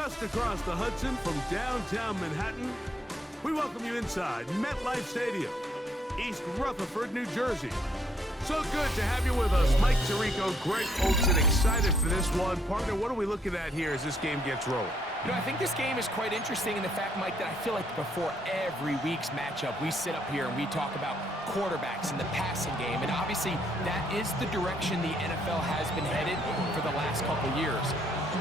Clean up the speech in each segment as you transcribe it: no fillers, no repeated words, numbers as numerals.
just across the Hudson from downtown Manhattan, we welcome you inside MetLife Stadium, East Rutherford, New Jersey. So good to have you with us. Mike Tirico, Greg Olsen, excited for this one. Partner, what are we looking at here as this game gets rolling? You know, I think this game is quite interesting in the fact, Mike, that I feel like before every week's matchup, we sit up here and we talk about quarterbacks in the passing game. And obviously, that is the direction the NFL has been headed for the last couple years.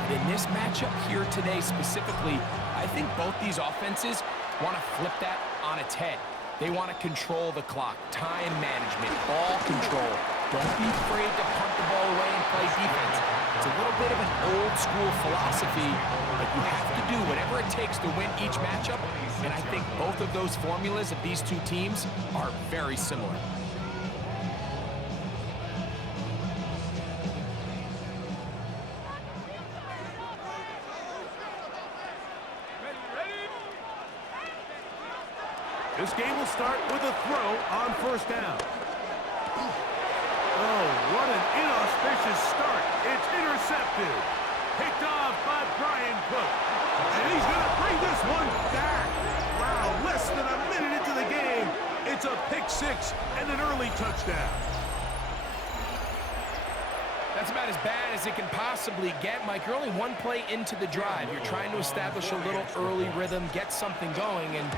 But in this matchup here today specifically, I think both these offenses want to flip that on its head. They want to control the clock, time management, ball control. Don't be afraid to punt the ball away and play defense. It's a little bit of an old school philosophy, but you have to do whatever it takes to win each matchup, and I think both of those formulas of these two teams are very similar. This game will start with a throw on first down. Oh, what an inauspicious start. It's intercepted. Picked off by Brian Cook. And he's going to bring this one back. Wow, less than a minute into the game. It's a pick six and an early touchdown. That's about as bad as it can possibly get, Mike. You're only one play into the drive. You're trying to establish a little early rhythm, get something going, and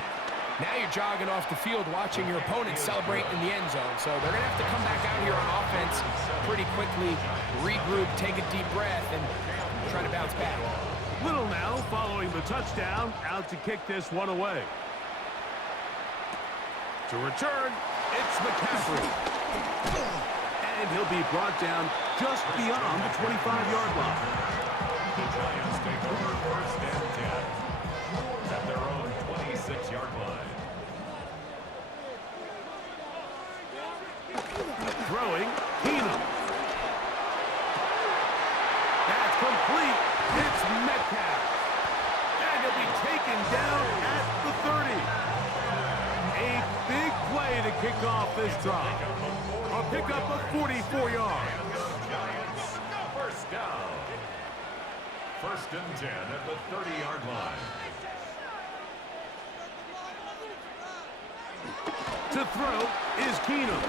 now you're jogging off the field watching your opponent celebrate in the end zone. So they're going to have to come back out here on offense pretty quickly, regroup, take a deep breath, and try to bounce back. Little now following the touchdown, out to kick this one away. To return, it's McCaffrey. And he'll be brought down just beyond the 25-yard line. The Giants take over first and 10 at their own 26-yard line. Throwing, Keenum. That's complete. It's Metcalf. And he'll be taken down at the 30. A big play to kick off this drive. A pickup of 44 yards. Giants, first down. First and 10 at the 30-yard line. To throw is Keenum.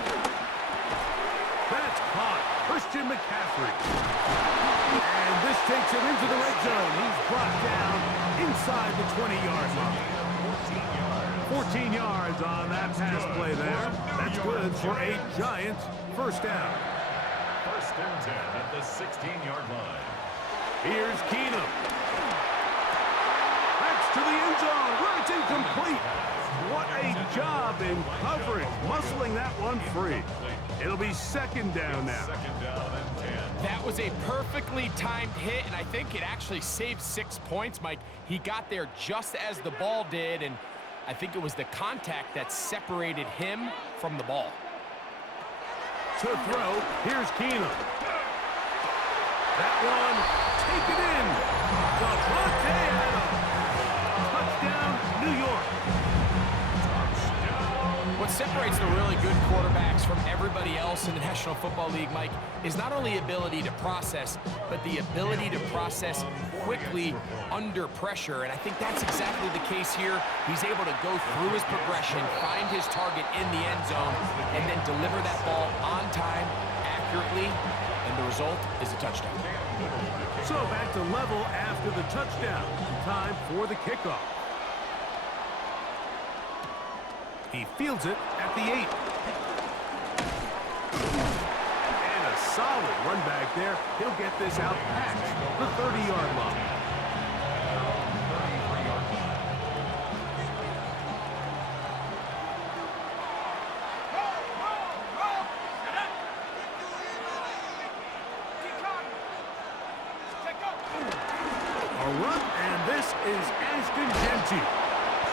That's caught. Christian McCaffrey. And this takes him into the red zone. He's brought down inside the 20-yard line. 14 yards on that pass play there. That's good for a Giants first down. First and 10 at the 16-yard line. Here's Keenum. That's to the end zone where it's incomplete. What a job in coverage, muscling that one free. It'll be second down now. Second down and 10. That was a perfectly timed hit, and I think it actually saved 6 points, Mike. He got there just as the ball did, and I think it was the contact that separated him from the ball. To throw, here's Keenum. That one, take it in. Davante Adams. Touchdown, New York. What separates the really good quarterbacks from everybody else in the National Football League, Mike, is not only ability to process, but the ability to process quickly under pressure. And I think that's exactly the case here. He's able to go through his progression, find his target in the end zone, and then deliver that ball on time, accurately, and the result is a touchdown. So back to level after the touchdown. Time for the kickoff. He fields it at the 8. And a solid run back there. He'll get this out past the 30-yard line. A run, and this is Ashton Jeanty.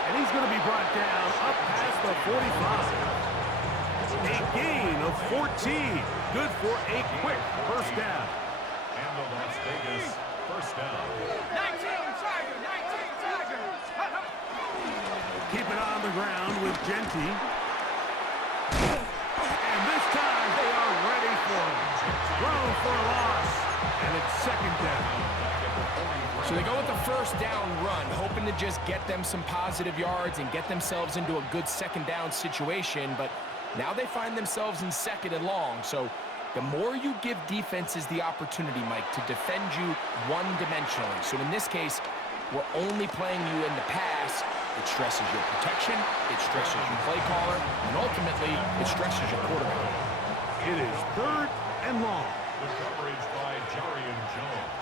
And he's going to be brought down up past the 45. A gain of 14. Good for a quick first down. And the Las Vegas first down. 19 Tigers. Keep it on the ground with Jeanty. And this time they are ready for him. Throw for a loss. And it's second down. So they go with the first down run, hoping to just get them some positive yards and get themselves into a good second down situation, but now they find themselves in second and long. So the more you give defenses the opportunity, Mike, to defend you one-dimensionally. So in this case, we're only playing you in the pass. It stresses your protection, it stresses your play caller, and ultimately, it stresses your quarterback. It is third and long. The coverage by Jarian Jones.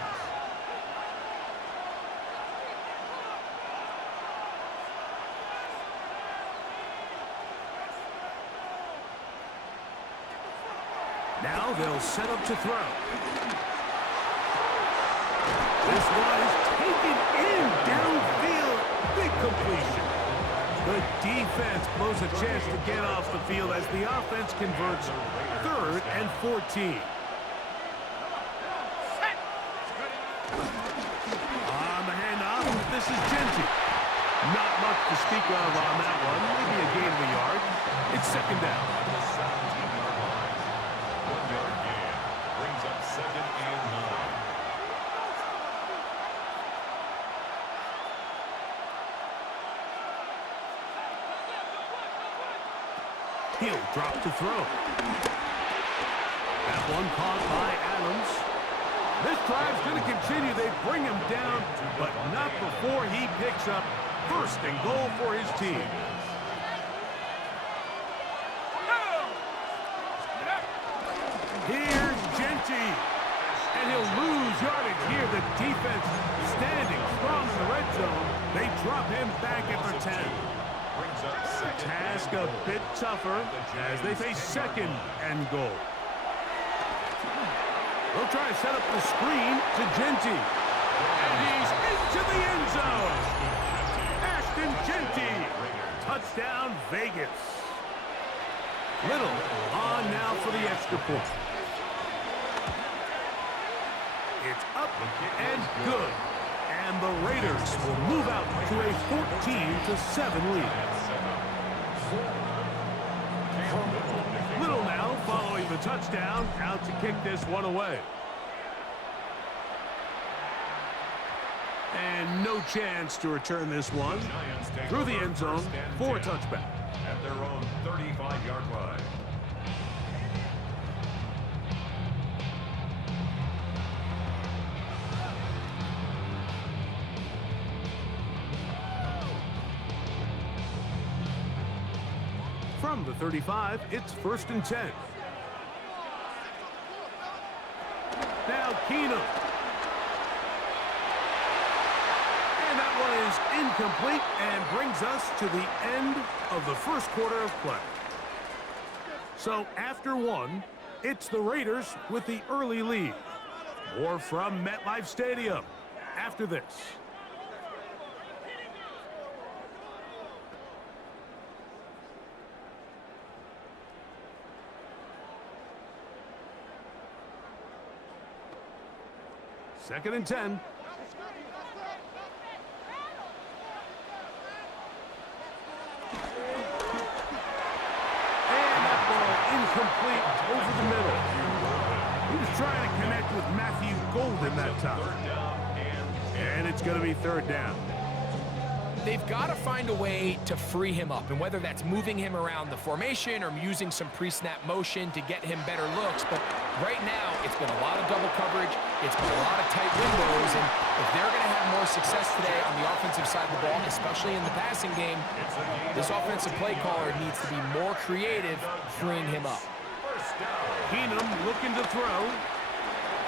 Now they'll set up to throw. This one is taken in downfield. Big completion. The defense blows a chance to get off the field as the offense converts third and 14. On the handoff, this is Genty. Not much to speak of on that one. Maybe a gain of a yard. It's second down. At the 17-yard line. 1-yard gain. Brings up second and 9. He'll drop to throw. That one caught by Adams. This drive's going to continue. They bring him down, but not before he picks up first and goal for his team. Here's Genty. And he'll lose yardage here. The defense standing strong in the red zone. They drop him back at the 10. Task a bit tougher as they face second and goal. They'll try to set up the screen to Genty. And he's into the end zone. Ashton Genty. Touchdown, Vegas. Little on now for the extra point. It's up and good. And the Raiders will move out to a 14-7 lead. Little now following the touchdown, out to kick this one away. And no chance to return this one through the end zone for a touchback. At their own 35-yard line. From the 35, it's first and 10. Now Keenum. And that one is incomplete and brings us to the end of the first quarter of play. So after one, it's the Raiders with the early lead. More from MetLife Stadium after this. Second and 10. And that ball incomplete over the middle. He was trying to connect with Matthew Golden that time. And it's going to be third down. They've got to find a way to free him up, and whether that's moving him around the formation or using some pre-snap motion to get him better looks. But right now, it's been a lot of double coverage. It's been a lot of tight windows, and if they're going to have more success today on the offensive side of the ball, especially in the passing game, this offensive play caller needs to be more creative, freeing him up. Keenum looking to throw.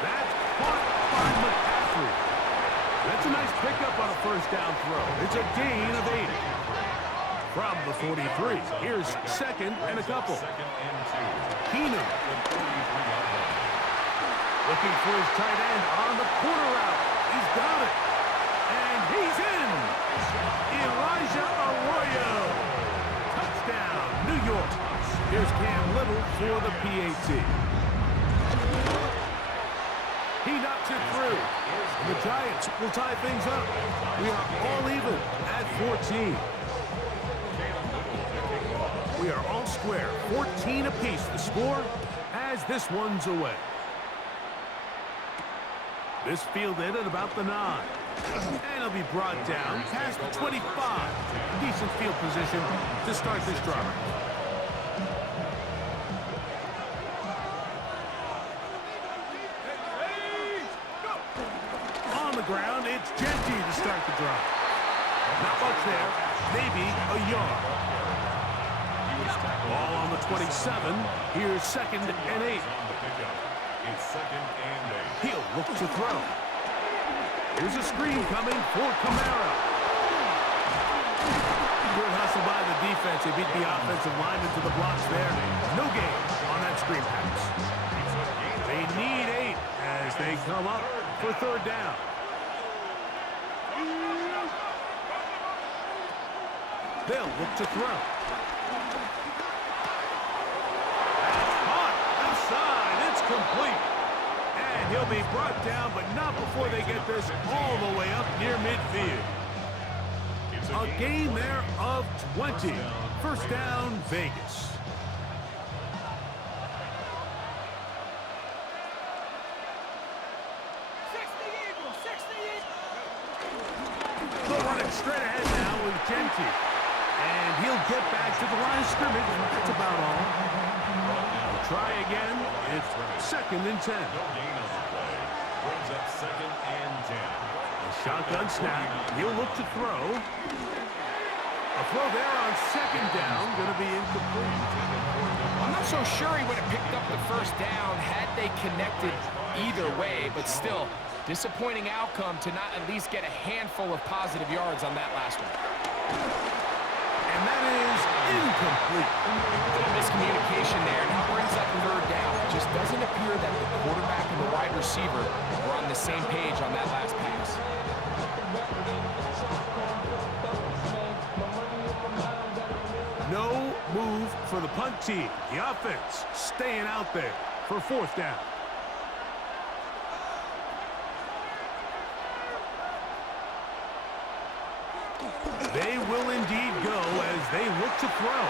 That's caught by McCaffrey. That's a nice pickup on a first down throw. It's a gain of 8. From the 43, here's second and a couple. Keenum. Looking for his tight end on the corner route. He's got it. And he's in. Elijah Arroyo. Touchdown, New York. Here's Cam Little for the PAT. He knocks it through. And the Giants will tie things up. We are all even at 14. We are all square. 14 apiece the score as this one's away. This fielded at about the 9. And he'll be brought down past the 25. Decent field position to start this drive. On the ground, it's Genty to start the drive. Not much there, maybe a yard. Ball on the 27. Here's 2nd and 8. It's 2nd and 8. He'll look to throw. Here's a screen coming for Kamara. Good hustle by the defense. They beat the offensive lineman to the blocks there. No gain on that screen pass. They need 8 as they come up for 3rd down. They'll look to throw. That's caught outside. It's complete. And he'll be brought down, but not before they get this all the way up near midfield. A gain there of 20. 1st down, Vegas. They'll run it straight ahead now with Genty. And he'll get back to the line of scrimmage. That's about all. We'll try again. It's 2nd and 10. No gain on the play. Brings up 2nd and 10. A shotgun snap. He'll look to throw. A throw there on 2nd down. Going to be incomplete. I'm not so sure he would have picked up the 1st down had they connected either way, but still, disappointing outcome to not at least get a handful of positive yards on that last one. And that is incomplete. Little miscommunication there. Now brings up 3rd down. It just doesn't appear that the quarterback and the wide receiver were on the same page on that last pass. No move for the punt team. The offense staying out there for 4th down. They will indeed go as they look to throw.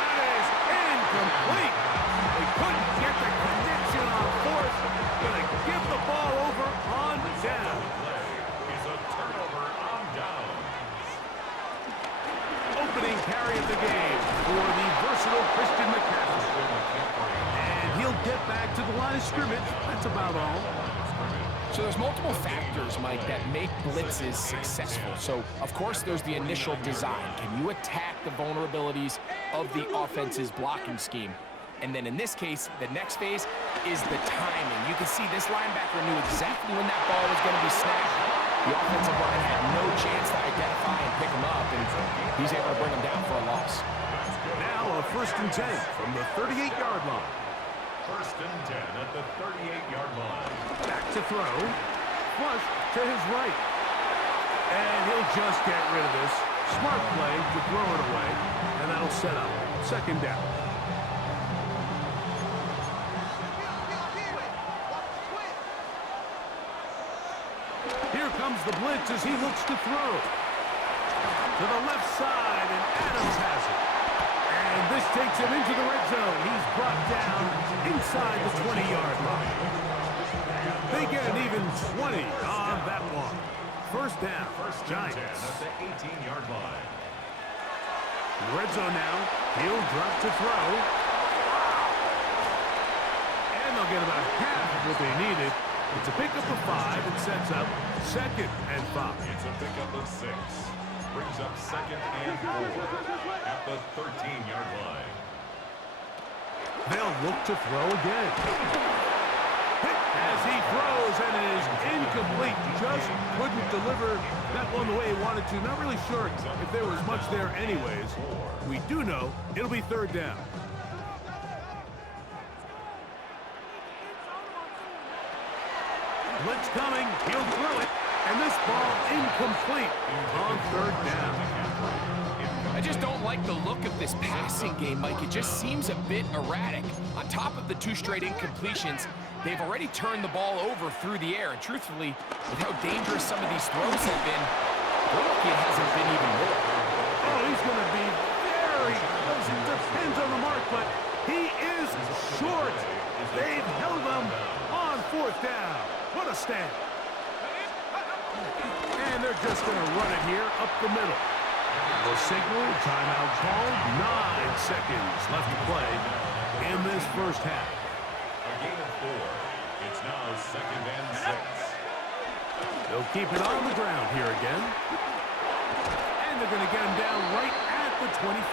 That is incomplete. They couldn't get the connection on 4th. Going to give the ball over on down. It's a turnover on downs. Opening carry of the game for the versatile Christian McCaffrey. And he'll get back to the line of scrimmage. That's about all. So there's multiple factors, Mike, that make blitzes successful. So, of course, there's the initial design. Can you attack the vulnerabilities of the offense's blocking scheme? And then in this case, the next phase is the timing. You can see this linebacker knew exactly when that ball was going to be snapped. The offensive line had no chance to identify and pick him up, and he's able to bring him down for a loss. Now a 1st and 10 from the 38-yard line. 1st and 10 at the 38-yard line. Back to throw. Flush to his right. And he'll just get rid of this. Smart play to throw it away. And that'll set up 2nd down. Here comes the blitz as he looks to throw. To the left side, and Adams has it. And this takes him into the red zone. He's brought down inside the 20-yard line. They get an even 20 on that one. 1st down, Giants. At the 18-yard line. Red zone now. He'll drop to throw. And they'll get about half of what they needed. It's a pickup of 5 and sets up 2nd and 5. It's a pickup of 6. Brings up 2nd and 4 at the 13-yard line. They'll look to throw again. Hit as he throws, and it is incomplete. Just couldn't deliver that one the way he wanted to. Not really sure if there was much there anyways. We do know it'll be 3rd down. Blitz coming. He'll throw it. And this ball incomplete on 3rd down. I just don't like the look of this passing game, Mike. It just seems a bit erratic. On top of the 2 straight incompletions, they've already turned the ball over through the air. And truthfully, with how dangerous some of these throws have been, we're lucky it hasn't been even more. Oh, he's going to be very close. It depends on the mark, but he is short. They've held him on 4th down. What a stand. just going to run it here up the middle. The signal, timeout called. 9 seconds left to play in this first half. A gain of 4. It's now 2nd and 6. They'll keep it on the ground here again. And they're going to get him down right at the 25.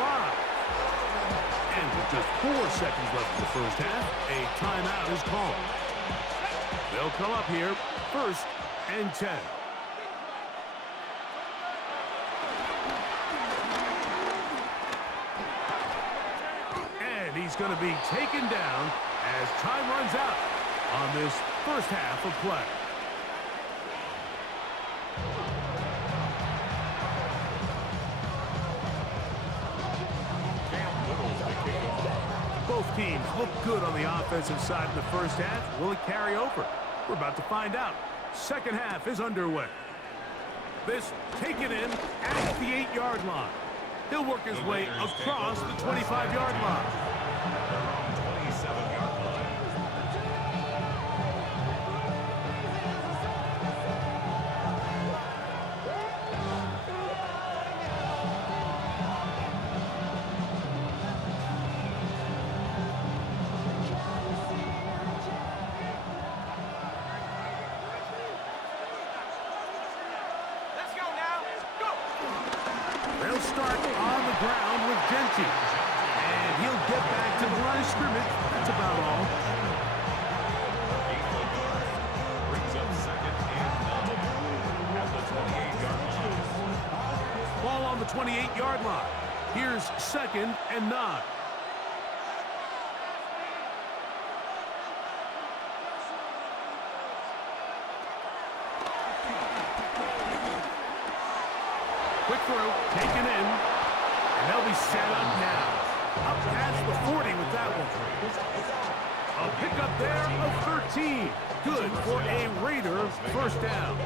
And with just 4 seconds left in the first half, a timeout is called. They'll come up here, 1st and 10. And he's going to be taken down as time runs out on this first half of play. Both teams look good on the offensive side in the first half. Will it carry over? We're about to find out. Second half is underway. This taken in at the 8-yard line. He'll work his way across the 25-yard line. 27-yard line. Let's go now. Go. They'll start on the ground with Genty. And he'll get back to the line of scrimmage. That's about all. Brings up 2nd and 9 at the 28-yard line. Ball on the 28-yard line. Here's 2nd and 9. Quick throw, taken in, and they'll be set up now. Up past the 40 with that one. A pickup there of 13. Good for a Raider first down.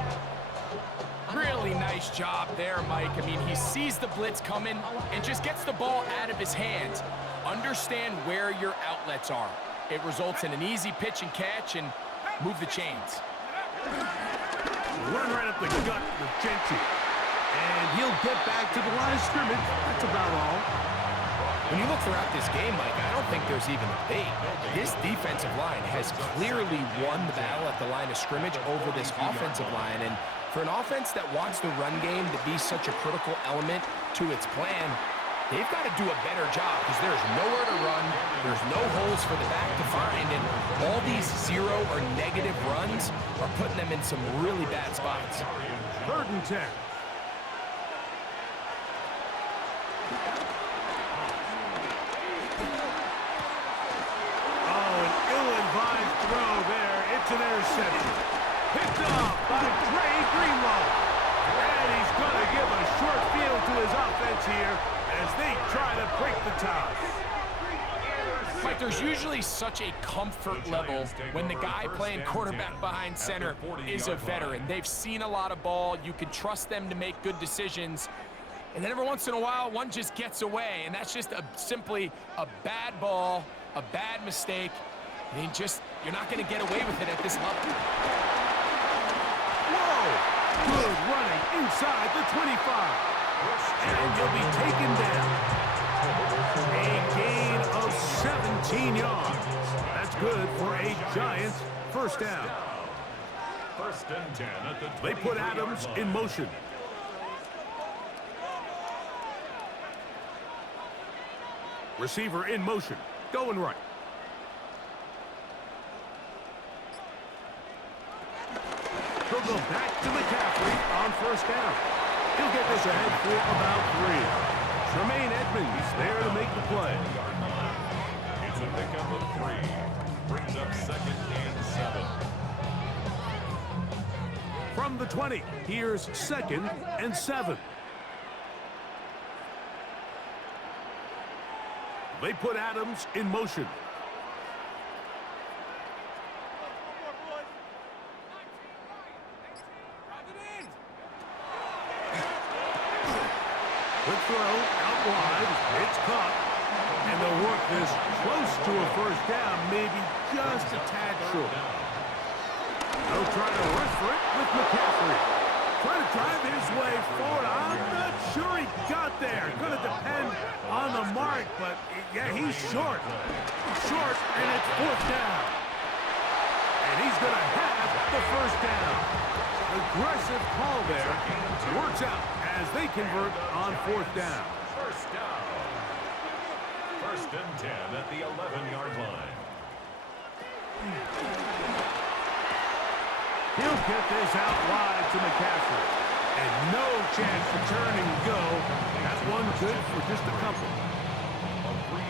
Really nice job there, Mike. I mean, he sees the blitz coming and just gets the ball out of his hands. Understand where your outlets are. It results in an easy pitch and catch and move the chains. Run right up the gut with Genty. And he'll get back to the line of scrimmage. That's about all. When you look throughout this game, Mike, I don't think there's even a debate. This defensive line has clearly won the battle at the line of scrimmage over this offensive line. And for an offense that wants the run game to be such a critical element to its plan, they've got to do a better job because there's nowhere to run. There's no holes for the back to find. And all these 0 or negative runs are putting them in some really bad spots. 3rd and 10. It's an interception. Picked off by Dre Greenlaw. And he's going to give a short field to his offense here as they try to break the tie. Mike, there's usually such a comfort level when the guy playing quarterback behind center is a veteran. They've seen a lot of ball. You can trust them to make good decisions. And then every once in a while, one just gets away. And that's just simply a bad ball, a bad mistake. I mean, you're not going to get away with it at this level. Whoa! Good running inside the 25. And he'll be taken down. A gain of 17 yards. That's good for a Giants first down. 1st and 10 at the 23-yard line. They put Adams in motion. Receiver in motion. Going right. He'll go back to McCaffrey on first down. He'll get this ahead for about 3. Tremaine Edmonds there to make the play. It's a pickup of 3. Brings up 2nd and 7. From the 20, here's 2nd and 7. They put Adams in motion. Quick throw, out wide, it's caught, and they'll work this close to a first down, maybe just a tad short. They'll try to rush for it with McCaffrey. Trying to drive his way forward. I'm not sure he got there. Going to depend on the mark, but yeah, he's short. Short, and it's fourth down. And he's going to have the first down. Aggressive call there. Works out as they convert on fourth down. First down. First and 10 at the 11-yard line. He'll get this out wide to McCaffrey. And no chance to turn and go. That's one good for just a couple.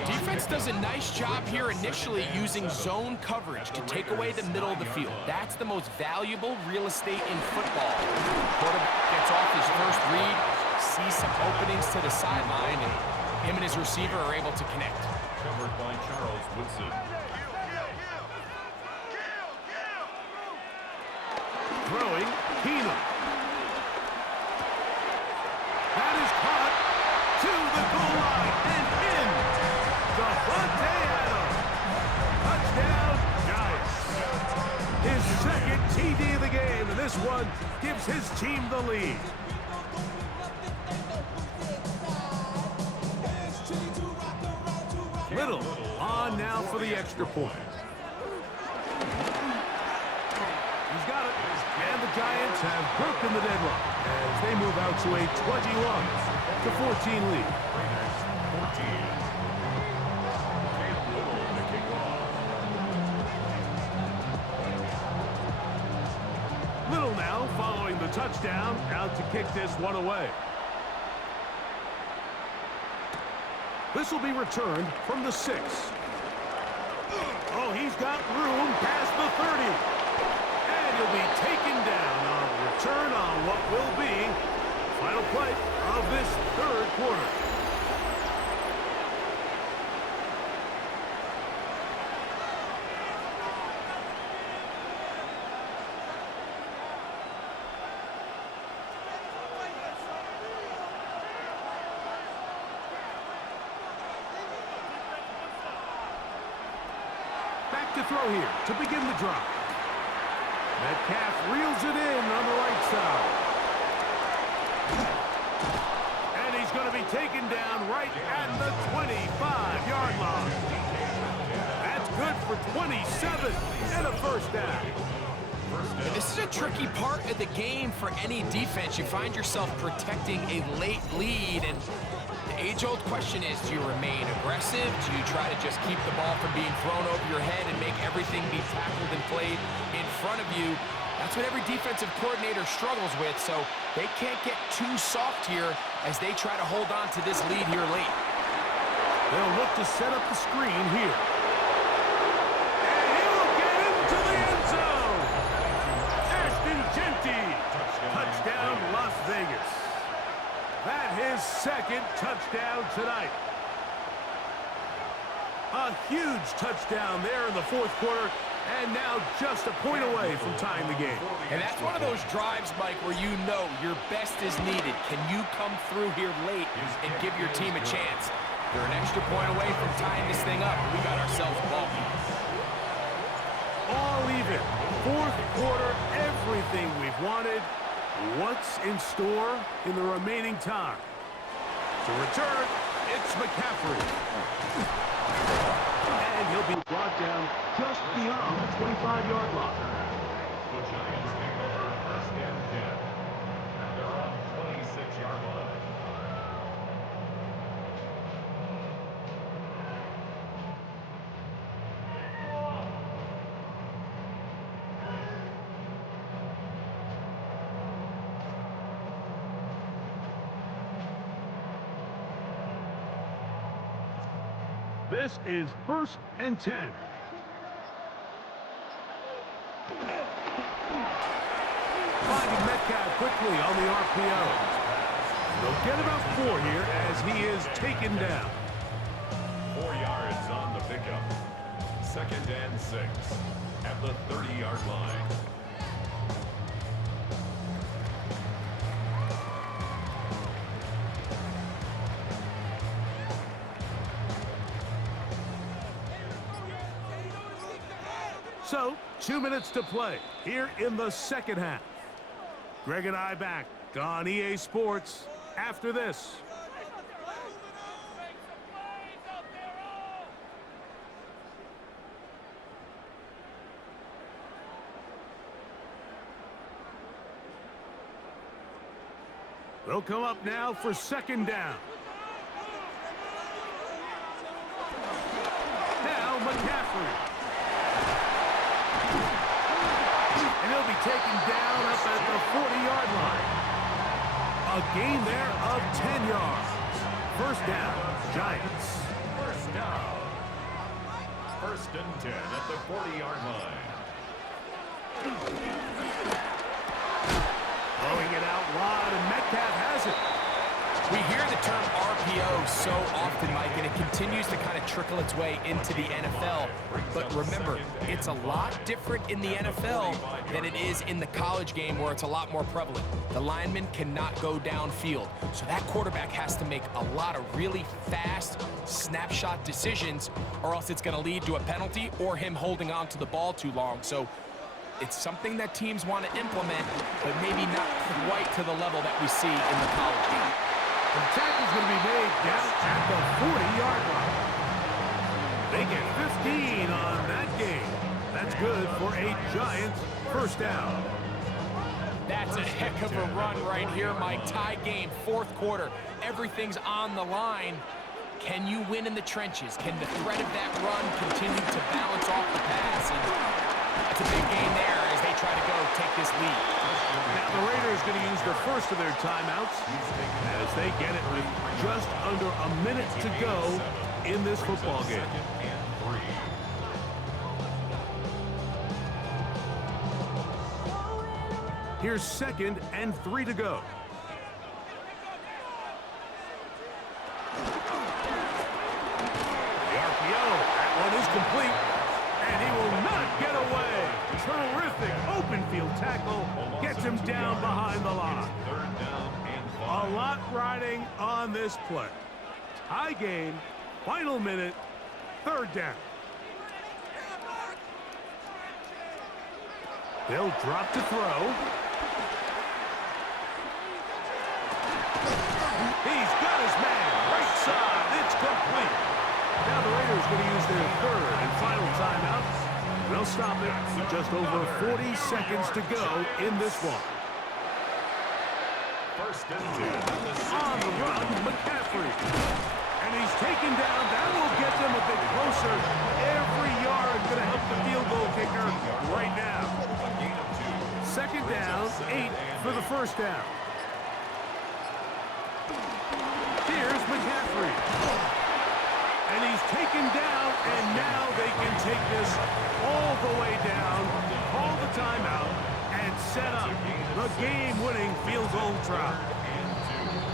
Defense does a nice job here initially using zone coverage to take away the middle of the field. That's the most valuable real estate in football. Quarterback gets off his first read, sees some openings to the sideline, and him and his receiver are able to connect. Covered by Charles Woodson. Throwing, Keenum. That is caught to the goal line and in. Davante Adams. Touchdown, Giants. His second TD of the game, and this one gives his team the lead. Little on now for the extra point. He's got it. And the Giants have broken the deadlock as they move out to a 21-14 lead. Raiders 14. Caleb Little to kick off. Little now following the touchdown, out to kick this one away. This will be returned from the 6. Oh, he's got room past the 30. And he'll be taken down on the return on what will be the final play of this third quarter. Back to throw here to begin the drive. Metcalf reels it in on the right side. And he's going to be taken down right at the 25-yard line. That's good for 27 and a first down. This is a tricky part of the game for any defense. You find yourself protecting a late lead, and the age-old question is, do you remain aggressive? Do you try to just keep the ball from being thrown over your head and make everything be tackled and played in front of you? That's what every defensive coordinator struggles with, so they can't get too soft here as they try to hold on to this lead here late. They'll look to set up the screen here. And he'll get into the end zone. Ashton Jeanty. Touchdown, Las Vegas. That his second touchdown tonight. A huge touchdown there in the fourth quarter, and now just a point away from tying the game. And that's one of those drives, Mike, where you know your best is needed. Can you come through here late and give your team a chance? They're an extra point away from tying this thing up. We got ourselves a ball game. All even. Fourth quarter, everything we've wanted. What's in store in the remaining time? To return, it's McCaffrey. And he'll be brought down just beyond the 25-yard line. The Giants take over first and 10 at their own 26-yard line. This is first and 10. Finding Metcalf quickly on the RPO. They'll get about 4 here as he is taken down. 4 yards on the pickup. Second and 6 at the 30-yard line. So, 2 minutes to play here in the second half. Greg and I back on EA Sports after this. They'll come up now for second down. Now McCaffrey. And he'll be taken down up at the 40-yard line. A gain there of 10 yards. First down, Giants. First down. First and 10 at the 40-yard line. Throwing it out wide, and Metcalf has it. We hear the term RPO so often, Mike, and it continues to kind of trickle its way into the NFL. But remember, it's a lot different in the NFL than it is in the college game where it's a lot more prevalent. The lineman cannot go downfield, so that quarterback has to make a lot of really fast snapshot decisions, or else it's going to lead to a penalty or him holding on to the ball too long. So it's something that teams want to implement, but maybe not quite to the level that we see in the college game. The tackle's going to be made down at the 40-yard line. They get 15 on that game. That's good for a Giants first down. That's a heck of a run right here, Mike. Tie game, fourth quarter. Everything's on the line. Can you win in the trenches? Can the threat of that run continue to balance off the pass? And that's a big gain there as they try to go take this lead. Now the Raiders going to use the first of their timeouts as they get it with just under a minute to go in this football game. Here's 2nd and 3 to go. The RPO, that one is complete, and he will not get away. Terrific open field tackle gets him down behind the line. A lot riding on this play. Tie game, final minute, third down. They'll drop to throw. He's got his man. Right side. It's complete. Now the Raiders going to use their third and final timeout. They'll stop it with just over 40 seconds to go in this one. First and 10. On the run, McCaffrey. And he's taken down. That will get them a bit closer. Every yard going to help the field goal kicker right now. Second down, 8 for the first down. Here's McCaffrey. And he's taken down, and now they can take this all the way down, call the timeout, and set up the game-winning field goal try.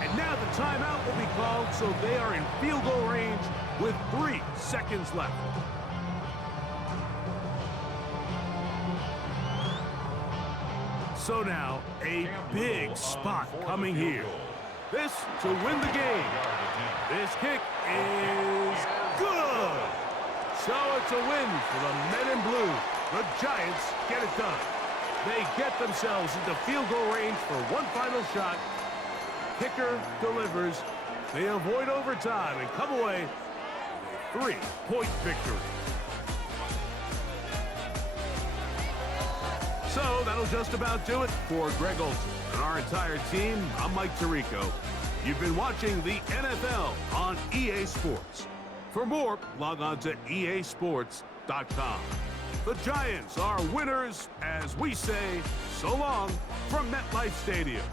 And now the timeout will be called, so they are in field goal range with 3 seconds left. So now, a big spot coming here. This to win the game. This kick is good. So it's a win for the men in blue. The Giants get it done. They get themselves into field goal range for one final shot. Kicker delivers. They avoid overtime and come away with a 3-point victory. So that'll just about do it for Greg Olsen and our entire team. I'm Mike Tirico. You've been watching the NFL on EA Sports. For more, log on to easports.com. The Giants are winners as we say so long from MetLife Stadium.